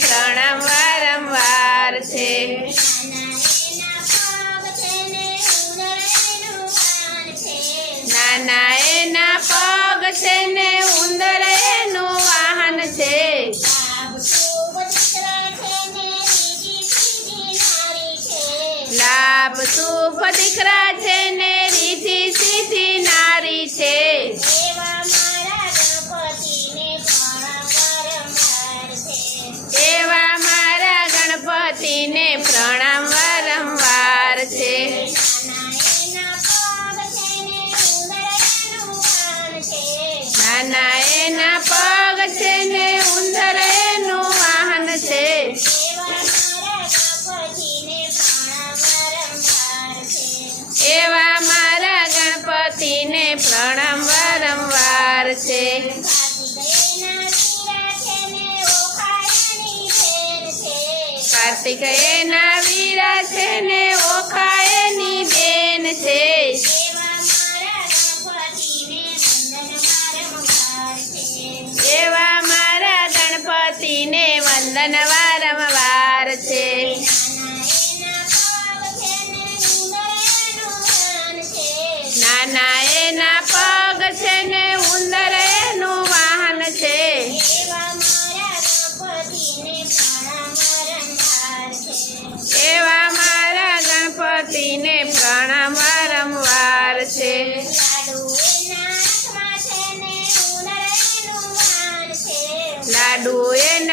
પ્રણામ વારંવાર છે. નાના એના પગ છે ને ઉંદર એનું વાહન છે. લાભ શુભ દીકરા કાના એના પગ છે ને ઉંદર એનું વાહન છે. એવા મારા ગણપતિને પ્રણામ વારંવાર છે. કાર્તિક એના વીરા છે ને aduh ini